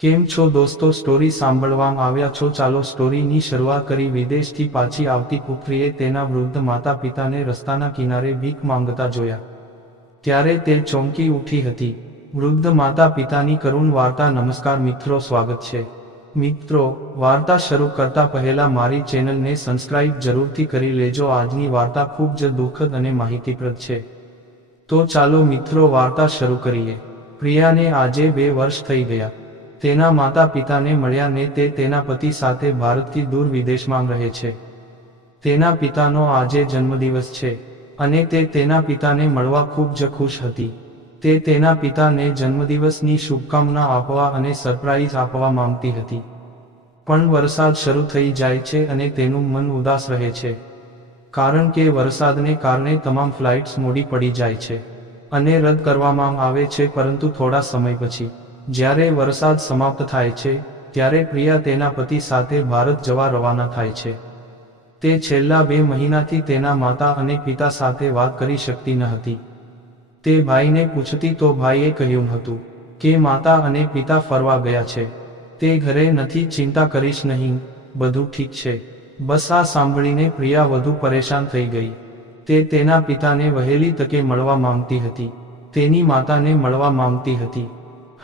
કેમ છો દોસ્તો? સ્ટોરી સાંભળવા આવ્યા છો. ચાલો સ્ટોરીની શરૂઆત કરી. વિદેશથી પાછી આવતી પુત્રીએ તેના વૃદ્ધ માતા પિતાને રસ્તાના કિનારે ભીખ માંગતા જોયા. ત્યારે તે ચોંકી ઉઠી હતી. વૃદ્ધ માતા પિતાની કરુણ વાર્તા. નમસ્કાર મિત્રો, સ્વાગત છે. મિત્રો, વાર્તા શરૂ કરતા પહેલા મારી ચેનલને સબસ્ક્રાઇબ જરૂરથી કરી લેજો. આજની વાર્તા ખૂબ જ દુઃખદ અને માહિતીપ્રદ છે. તો ચાલો મિત્રો, વાર્તા શરૂ કરીએ. પ્રિયાને આજે બે વર્ષ થઈ ગયા. તેના માતા પિતાને મળ્યા ને તે તેના પતિ સાથે ભારતથી દૂર વિદેશમાં રહે છે. તેના પિતાનો આજે જન્મદિવસ છે અને તે તેના પિતાને મળવા ખૂબ જ ખુશ હતી. તે તેના પિતાને જન્મદિવસની શુભકામના આપવા અને સરપ્રાઈઝ આપવા માંગતી હતી. પણ વરસાદ શરૂ થઈ જાય છે અને તેનું મન ઉદાસ રહે છે. કારણ કે વરસાદને કારણે તમામ ફ્લાઇટ્સ મોડી પડી જાય છે અને રદ કરવામાં આવે છે પરંતુ થોડા સમય પછી. જ્યારે વરસાદ સમાપ્ત થાય છે, ત્યારે પ્રિયા તેના પતિ સાથે ભારત જવા રવાના થાય છે. તે છેલ્લા બે મહિનાથી તેના માતા અને પિતા સાથે વાત કરી શકતી ન હતી. તે ભાઈને પૂછતી તો ભાઈએ કહ્યું હતું કે, માતા અને પિતા ફરવા ગયા છે. તે ઘરે નથી, ચિંતા કરીશ નહીં. બધું ઠીક છે. બસ આ સાંભળીને પ્રિયા વધુ પરેશાન થઈ ગઈ. તે તેના પિતાને વહેલી તકે મળવા માંગતી હતી. તેની માતાને મળવા માંગતી હતી.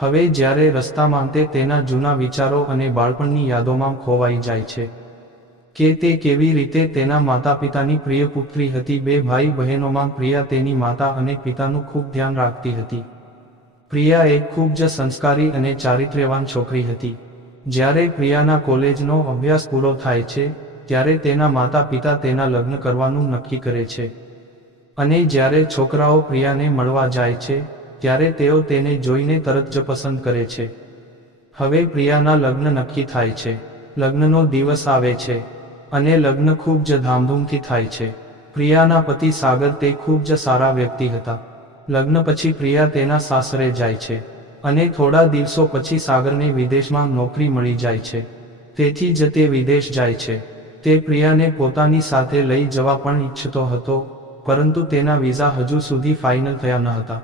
હવે જ્યારે રસ્તામાં તે તેના જૂના વિચારો અને બાળપણની યાદોમાં ખોવાઈ જાય છે. કે તે કેવી રીતે તેના માતા પિતાની પ્રિય પુત્રી હતી, બે ભાઈ બહેનોમાં પ્રિયા તેની માતા અને પિતાનું ખૂબ ધ્યાન રાખતી હતી. પ્રિયા એક ખૂબ જ સંસ્કારી અને ચારિત્ર્યવાન છોકરી હતી. જ્યારે પ્રિયાના કોલેજનો અભ્યાસ પૂરો થાય છે, ત્યારે તેના માતા પિતા તેના લગ્ન કરવાનું નક્કી કરે છે. અને જ્યારે છોકરાઓ પ્રિયાને મળવા જાય છે ત્યારે તેઓ તેને જોઈને તરત જ પસંદ કરે છે. હવે પ્રિયાના લગ્ન નક્કી થાય છે. લગ્નનો દિવસ આવે છે. અને લગ્ન ખૂબ જ ધામધૂમથી થાય છે. પ્રિયાના પતિ સાગર તે ખૂબ જ સારા વ્યક્તિ હતા. લગ્ન પછી પ્રિયા તેના સાસરે જાય છે. અને થોડા દિવસો પછી સાગરને વિદેશમાં નોકરી મળી જાય છે. તેથી જ તે વિદેશ જાય છે. તે પ્રિયાને પોતાની સાથે લઈ જવા પણ ઈચ્છતો હતો, પરંતુ તેના વિઝા હજુ સુધી ફાઇનલ થયા ન હતા.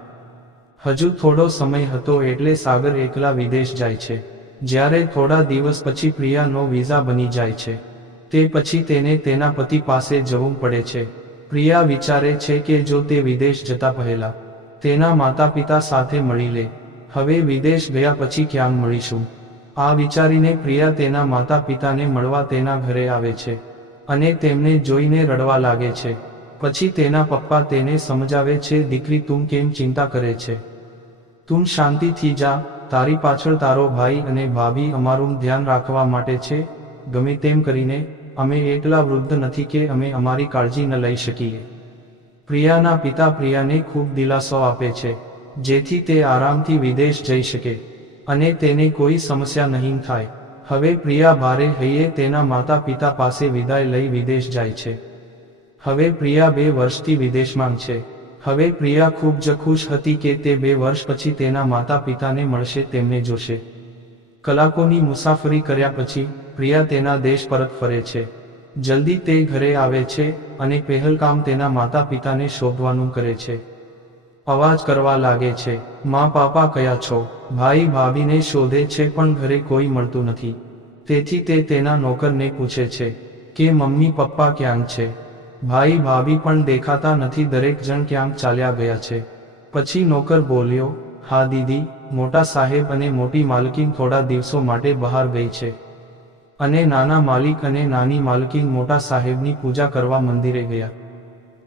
હજુ થોડો સમય હતો એટલે સાગર એકલા વિદેશ જાય છે. જ્યારે થોડા દિવસ પછી પ્રિયાનો વિઝા બની જાય છે. તે પછી તેને તેના પતિ પાસે જવું પડે છે. પ્રિયા વિચારે છે કે જો તે વિદેશ જતા પહેલા તેના માતા પિતા સાથે મળી લે. હવે વિદેશ ગયા પછી ક્યાં મળીશું? આ વિચારીને પ્રિયા તેના માતા પિતાને મળવા તેના ઘરે આવે છે અને તેમને જોઈને રડવા લાગે છે. પછી તેના પપ્પા તેને સમજાવે છે, દીકરી, તું કેમ ચિંતા કરે છે? તું શાંતિથી જા, તારી પાછળ તારો ભાઈ અને ભાભી અમારું ધ્યાન રાખવા માટે છે, ગમે તેમ કરીને, અમે એકલા વૃદ્ધ નથી કે અમે અમારી કાળજી ન લઈ શકીએ. પ્રિયાના પિતા પ્રિયાને ખૂબ દિલાસો આપે છે, જેથી તે આરામથી વિદેશ જઈ શકે, અને તેને કોઈ સમસ્યા નહીં થાય. હવે પ્રિયા ભારે હૈયે તેના માતા પિતા પાસે વિદાય લઈ વિદેશ જાય છે. હવે પ્રિયા બે વર્ષથી વિદેશમાં છે. હવે પ્રિયા ખૂબ જ ખુશ હતી કે તે બે વર્ષ પછી તેના માતા પિતાને મળશે, તેમને જોશે. કલાકોની મુસાફરી કર્યા પછી, પ્રિયા તેના દેશ પરત ફરે છે. જલ્દી તે ઘરે આવે છે અને પહેલકામ તેના માતા પિતાને શોધવાનું કરે છે. અવાજ કરવા લાગે છે મા પાપા કયા છો? ભાઈ ભાભીને શોધે છે પણ ઘરે કોઈ મળતું નથી. તેથી તે તેના નોકરને પૂછે છે કે મમ્મી પપ્પા ક્યાં છે? ભાઈ ભાભી પણ દેખાતા નથી, દરેક જણ ક્યાંક ચાલ્યા ગયા છે. પછી નોકર બોલ્યો, હા દીદી, મોટા સાહેબ અને મોટી માલકીન થોડા દિવસો માટે બહાર ગઈ છે. અને નાના માલિક અને નાની માલકીન મોટા સાહેબની પૂજા કરવા મંદિરે ગયા.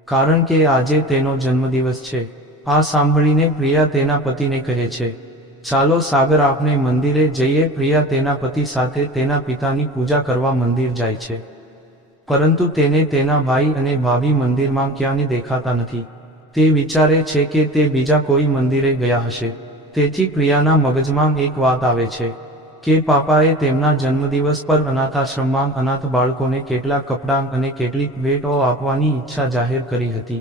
કારણ કે આજે તેનો જન્મદિવસ છે. આ સાંભળીને પ્રિયા તેના પતિને કહે છે, ચાલો સાગર આપણે મંદિરે જઈએ, પ્રિયા તેના પતિ સાથે તેના પિતાની પૂજા કરવા મંદિર જાય છે. પરંતુ તેને તેના ભાઈ અને ભાભી મંદિરમાં ક્યાંય દેખાતા નથી. તે વિચારે છે કે તે બીજા કોઈ મંદિરે ગયા હશે. તેથી પ્રિયાના મગજમાં એક વાત આવે છે, કે પાપાએ તેમના જન્મદિવસ પર અનાથાશ્રમમાં અનાથ બાળકોને કેટલાક કપડાં અને કેટલીક ભેટો આપવાની ઈચ્છા જાહેર કરી હતી.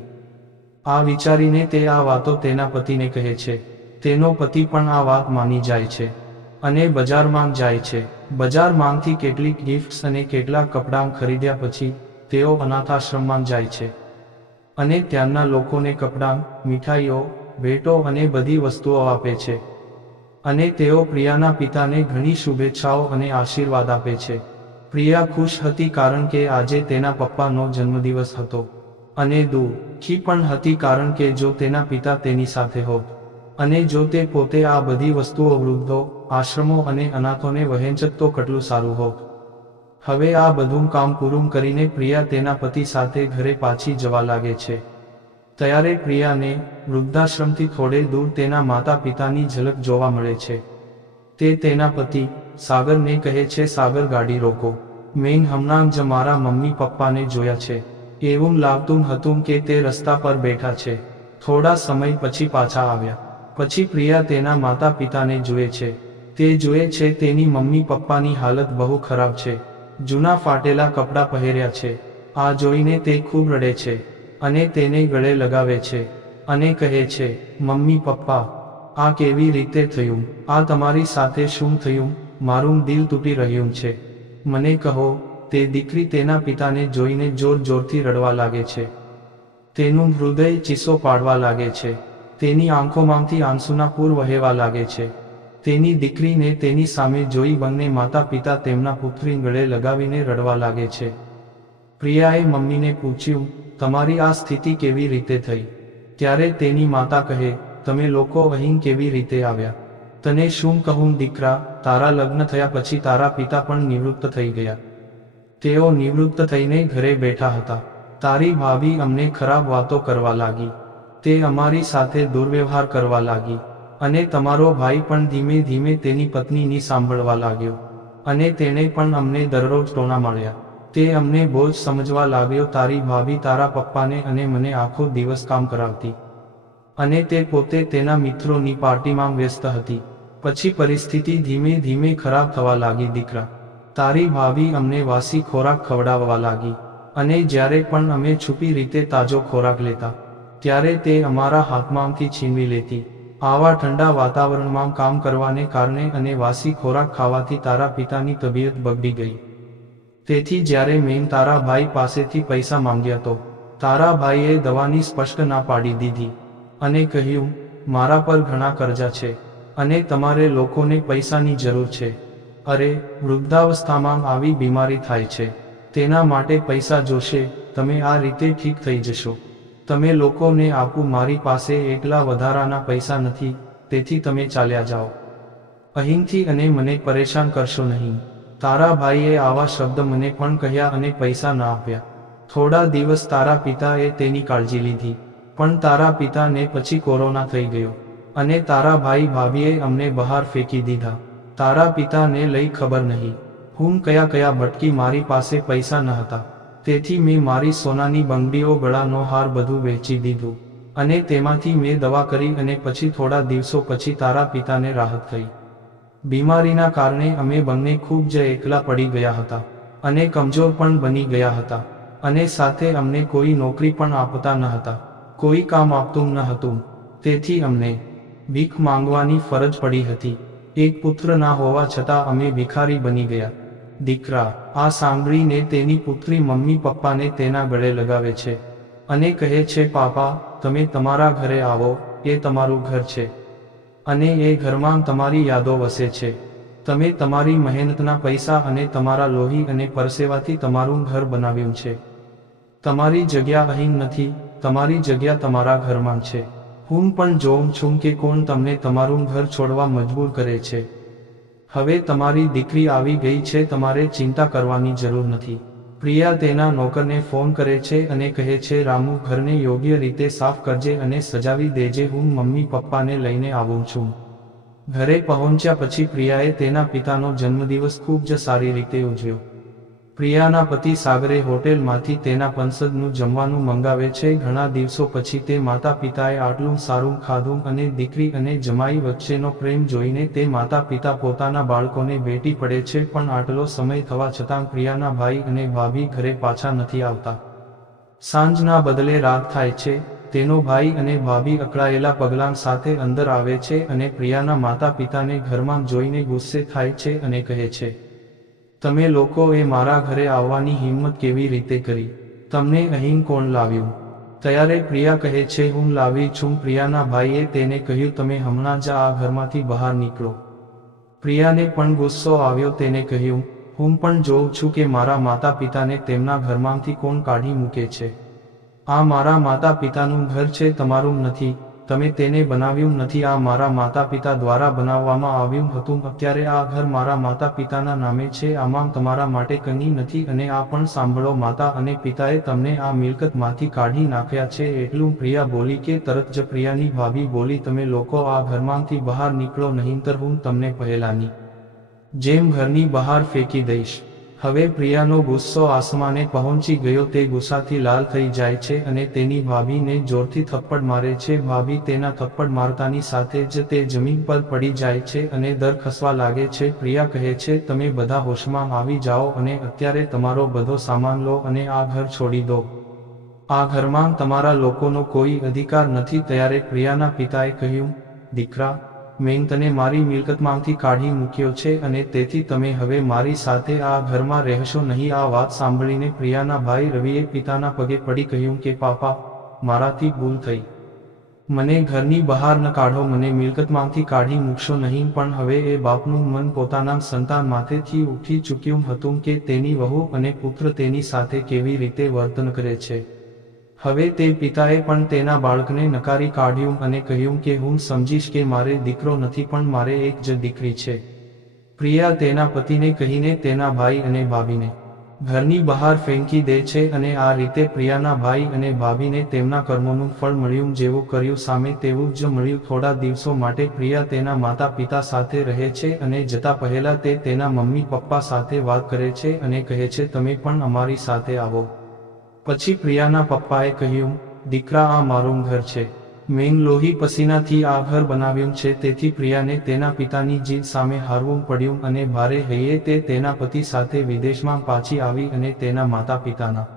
આ વિચારીને તે આ વાતો તેના પતિને કહે છે. તેનો પતિ પણ આ વાત માની જાય છે અને બજારમાં જાય છે. બજારમાંથી કેટલીક ગિફ્ટ્સ અને કેટલાક કપડાં ખરીદ્યા પછી, તેઓ અનાથાશ્રમમાં જાય છે. અને ત્યાંના લોકોને કપડાં, મીઠાઈઓ, ભેટો અને બધી વસ્તુઓ આપે છે. અને તેઓ પ્રિયાના પિતાને ઘણી શુભેચ્છાઓ અને આશીર્વાદ આપે છે. પ્રિયા ખુશ હતી કારણ કે આજે તેના પપ્પાનો જન્મદિવસ હતો. અને દુઃખી પણ હતી કારણ કે જો તેના પિતા તેની સાથે હોત અને જો તે પોતે આ બધી વસ્તુઓ વૃદ્ધો, આશ્રમો અને અનાથોને વહેંચત તો કેટલું સારું હોત. હવે આ બધું કામ પૂરું કરીને પ્રિયા તેના પતિ સાથે ઘરે પાછી જવા લાગે છે. ત્યારે પ્રિયાને વૃદ્ધાશ્રમથી થોડે દૂર તેના માતા પિતાની ઝલક જોવા મળે છે. તે તેના પતિ, સાગરને કહે છે, સાગર, ગાડી રોકો. મેં હમણાં જ મારા મમ્મી પપ્પાને જોયા છે. એવું લાગતું હતું કે તે રસ્તા પર બેઠા છે. થોડા સમય પછી પાછા આવ્યા. પછી પ્રિયા તેના માતા પિતાને જુએ છે. તે જુએ છે તેની મમ્મી પપ્પાની હાલત બહુ ખરાબ છે. જૂના ફાટેલા કપડાં પહેર્યા છે. આ જોઈને તે ખૂબ રડે છે અને તેને ગળે લગાવે છે અને કહે છે, મમ્મી, પપ્પા, આ કેવી રીતે થયું? આ તમારી સાથે શું થયું? મારું દિલ તૂટી રહ્યું છે. મને કહો. તે દીકરી તેના પિતાને જોઈને જોર જોરથી રડવા લાગે છે. તેનું હૃદય ચીસો પાડવા લાગે છે. તેની આંખોમાંથી આંસુના પૂર વહેવા લાગે છે. તેની દીકરીને તેની સામે જોઈ બંને માતા પિતા તેમના પુત્રી ગળે લગાવીને રડવા લાગે છે. પ્રિયાએ મમ્મીને પૂછ્યું, તમારી આ સ્થિતિ કેવી રીતે થઈ? ત્યારે તેની માતા કહે, તમે લોકો અહીં કેવી રીતે આવ્યા? તને શું કહું દીકરા, તારા લગ્ન થયા પછી તારા પિતા પણ નિવૃત્ત થઈ ગયા. તેઓ નિવૃત્ત થઈને ઘરે બેઠા હતા. તારી ભાભી અમને ખરાબ વાતો કરવા લાગી. તે અમારી સાથે દુર્વ્યવહાર કરવા લાગી અને તમારો ભાઈ પણ ધીમે ધીમે તેની પત્નીની સાંભળવા લાગ્યો અને તેણે પણ અમને દરરોજ ટોણા મળ્યા તે અમને બોજ સમજવા લાગ્યો, તારી ભાભી તારા પપ્પાને અને મને આખો દિવસ કામ કરાવતી. અને તે પોતે તેના મિત્રોની પાર્ટીમાં વ્યસ્ત હતી. પછી પરિસ્થિતિ ધીમે ધીમે ખરાબ થવા લાગી દીકરા. તારી ભાભી અમને વાસી ખોરાક ખવડાવવા લાગી અને જ્યારે પણ અમે છુપી રીતે તાજો ખોરાક લેતા ત્યારે તે અમારા હાથમાંથી છીનવી લેતી. આવા ઠંડા વાતાવરણમાં કામ કરવાને કારણે અને વાસી ખોરાક ખાવાથી તારા પિતાની તબિયત બગડી ગઈ. તેથી જ્યારે મેં તારા ભાઈ પાસેથી પૈસા માંગ્યા તો, તારા ભાઈએ દવાની સ્પષ્ટ ના પાડી દીધી અને કહ્યું, મારા પર ઘણા કરજા છે અને તમારે લોકોને પૈસાની જરૂર છે. અરે, વૃદ્ધાવસ્થામાં આવી બીમારી થાય છે. તેના માટે પૈસા જોશે, તમે આ રીતે ઠીક થઈ જશો. તમે લોકોને આપું, મારી પાસે એટલા વધારાના પૈસા નથી, તેથી તમે ચાલ્યા જાઓ. અહીંથી અને મને પરેશાન કરશો નહીં. તારા ભાઈએ આવા શબ્દ મને પણ કહ્યા અને પૈસા ના આપ્યા. થોડા દિવસ તારા પિતાએ તેની કાળજી લીધી, પણ તારા પિતાને પછી કોરોના થઈ ગયો અને તારા ભાઈ ભાભીએ અમને બહાર ફેંકી દીધા. તારા પિતાને લઈ ખબર નહીં. હું કયા કયા ભટકી મારી પાસે પૈસા ન હતા. તેથી મેં મારી સોનાની બંગડીઓ ગળાનો હાર બધું વહેંચી દીધું. અને તેમાંથી મેં દવા કરી અને પછી થોડા દિવસો પછી તારા પિતાને રાહત થઈ. બીમારીના કારણે અમે બંને ખૂબ જ એકલા પડી ગયા હતા અને કમજોર પણ બની ગયા હતા. અને સાથે અમને કોઈ નોકરી પણ આપતા ન હતા. કોઈ કામ આપતું ન હતું. તેથી અમને ભીખ માંગવાની ફરજ પડી હતી. એક પુત્ર ના હોવા છતાં અમે ભિખારી બની ગયા. દીકરા, આ સાંભળીને તેની પુત્રી મમ્મી પપ્પાને તેના ગળે લગાવે છે અને કહે છે, પાપા, તમે તમારા ઘરે આવો, એ તમારું ઘર છે અને એ ઘરમાં તમારી યાદો વસે છે. તમે તમારી મહેનતના પૈસા અને તમારા લોહી અને પરસેવાથી તમારું ઘર બનાવ્યું છે. તમારી જગ્યા અહીં નથી, તમારી જગ્યા તમારા ઘરમાં છે. હું પણ જોઉં છું કે કોણ તમને તમારું ઘર છોડવા મજબૂર કરે છે. હવે તમારી દીકરી આવી ગઈ છે, તમારે ચિંતા કરવાની જરૂર નથી. પ્રિયા તેના નોકરને ફોન કરે છે અને કહે છે, રામુ, ઘરને યોગ્ય રીતે સાફ કરજે અને સજાવી દેજે, હું મમ્મી પપ્પાને લઈને આવું છું. ઘરે પહોંચ્યા પછી પ્રિયાએ તેના પિતાનો જન્મદિવસ ખૂબ જ સારી રીતે ઉજવ્યો. પ્રિયાના પતિ સાગરે હોટેલમાંથી તેના પંસદનું જમવાનું મંગાવે છે. ઘણા દિવસો પછી તે માતા પિતાએ આટલું સારું ખાધું અને દીકરી અને જમાઈ વચ્ચેનો પ્રેમ જોઈને તે માતા પિતા પોતાના બાળકોને ભેટી પડે છે, પણ આટલો સમય થવા છતાં પ્રિયાના ભાઈ અને ભાભી ઘરે પાછા નથી આવતા. સાંજના બદલે રાત થાય છે. તેનો ભાઈ અને ભાભી અકળાયેલા પગલાં સાથે અંદર આવે છે અને પ્રિયાના માતા પિતાને ઘરમાં જોઈને ગુસ્સે થાય છે અને કહે છે તમે લોકોએ મારા ઘરે આવવાની હિંમત કેવી રીતે કરી? તમને અહીં કોણ લાવ્યું? ત્યારે પ્રિયા કહે છે, હું લાવી છું. પ્રિયાના ભાઈએ તેને કહ્યું, તમે હમણાં જ આ ઘરમાંથી બહાર નીકળો. પ્રિયાને પણ ગુસ્સો આવ્યો, તેને કહ્યું, હું પણ જોઉં છું કે મારા માતા પિતાને તેમના ઘરમાંથી કોણ કાઢી મૂકે છે. આ મારા માતા પિતાનું ઘર છે, તમારું નથી. તમે તેને બનાવ્યું નથી. આ મારા માતા પિતા દ્વારા બનાવવામાં આવ્યું હતું. અત્યારે આ ઘર મારા માતા પિતાના નામે છે. આમાં તમારા માટે કંઈ નથી અને આ પણ સાંભળો, માતા અને પિતાએ તમને આ મિલકતમાંથી કાઢી નાખ્યા છે. એટલું પ્રિયા બોલી કે તરત જ પ્રિયાની ભાભી બોલી, તમે લોકો આ ઘરમાંથી બહાર નીકળો, નહીંતર હું તમને પહેલાની જેમ ઘરની બહાર ફેંકી દઈશ. હવે પ્રિયાનો ગુસ્સો આસમાને પહોંચી ગયો તે ગુસ્સાથી લાલ થઈ જાય છે અને તેની ભાભીને જોરથી થપ્પડ મારે છે. ભાભી તેના થપ્પડ મારતાની સાથે જ તે જમીન પર પડી જાય છે અને દર ખસવા લાગે છે. પ્રિયા કહે છે, તમે બધા હોશમાં આવી જાઓ અને અત્યારે તમારો બધો સામાન લો અને આ ઘર છોડી દો. આ ઘરમાં તમારા લોકોનો કોઈ અધિકાર નથી. ત્યારે પ્રિયાના પિતાએ કહ્યું, દીકરા મેં તને મારી મિલકતમાંથી કાઢી મૂક્યો છે અને તેથી તમે હવે મારી સાથે આ ઘરમાં રહેશો નહીં. આ વાત સાંભળીને પ્રિયાના ભાઈ રવિએ પિતાના પગે પડી કહ્યું કે, પાપા, મારાથી ભૂલ થઈ. મને ઘરની બહાર ન કાઢો. મને મિલકતમાંથી કાઢી મૂકશો નહીં. પણ હવે એ બાપનું મન પોતાના સંતાન માથેથી ઉઠી ચૂક્યું હતું કે તેની વહુ અને પુત્ર તેની સાથે કેવી રીતે વર્તન કરે છે. હવે તે પિતાએ પણ તેના બાળકને નકારી કાઢ્યું અને કહ્યું કે હું સમજીશ કે મારે દીકરો નથી પણ મારે એક જ દીકરી છે. પ્રિયા તેના પતિને કહીને તેના ભાઈ અને ભાભીને, ઘરની બહાર ફેંકી દે છે અને આ રીતે પ્રિયાના ભાઈ અને ભાભીને તેમના કર્મોનું ફળ મળ્યું જેવું કર્યું સામે તેવું જ મળ્યું. થોડા દિવસો માટે પ્રિયા તેના માતા પિતા સાથે રહે છે અને જતા પહેલા તે તેના મમ્મી પપ્પા સાથે વાત કરે છે અને કહે છે, તમે પણ અમારી સાથે આવો. પછી પ્રિયાના પપ્પાએ કહ્યું, દીકરા, આ મારું ઘર છે. મેં લોહી પસીનાથી આ ઘર બનાવ્યું છે, તેથી પ્રિયાને તેના પિતાની જીદ સામે હારવું પડ્યું અને ભારે હૈયે તે તેના પતિ સાથે વિદેશમાં પાછી આવી અને તેના માતા પિતાના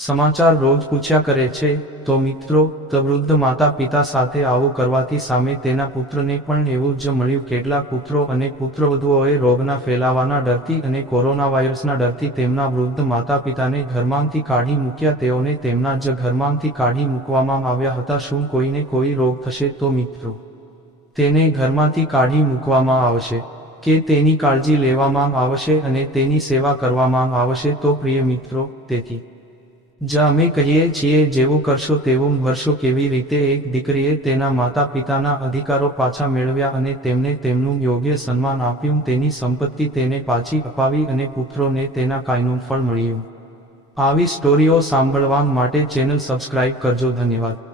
સમાચાર રોજ પૂછ્યા કરે છે, તો મિત્રો વૃદ્ધ માતા પિતા સાથે આવું કરવાથી સામે તેના પુત્રને પણ એવું જ મળ્યું. કેટલાક પુત્રો અને પુત્રવધુઓએ રોગના ફેલાવાના ડરથી અને કોરોના વાયરસના ડરથી તેમના વૃદ્ધ માતા પિતાને ઘરમાંથી કાઢી મૂક્યા. તેઓને તેમના જ ઘરમાંથી કાઢી મૂકવામાં આવ્યા હતા. શું કોઈને કોઈ રોગ થશે? તો મિત્રો, તેને ઘરમાંથી કાઢી મૂકવામાં આવશે કે તેની કાળજી લેવામાં આવશે અને તેની સેવા કરવામાં આવશે. તો પ્રિય મિત્રો, તેથી જ અમે કહીએ છીએ, જેવું કરશો તેવું વર્ષો કેવી રીતે એક દીકરીએ તેના માતા પિતાના અધિકારો પાછા મેળવ્યા અને તેમને તેમનું યોગ્ય સન્માન આપ્યું, તેની સંપત્તિ તેને પાછી અપાવી અને પુત્રોને તેના કાયનું ફળ મળ્યું. આવી સ્ટોરીઓ સાંભળવા માટે ચેનલ સબસ્ક્રાઇબ કરજો, ધન્યવાદ.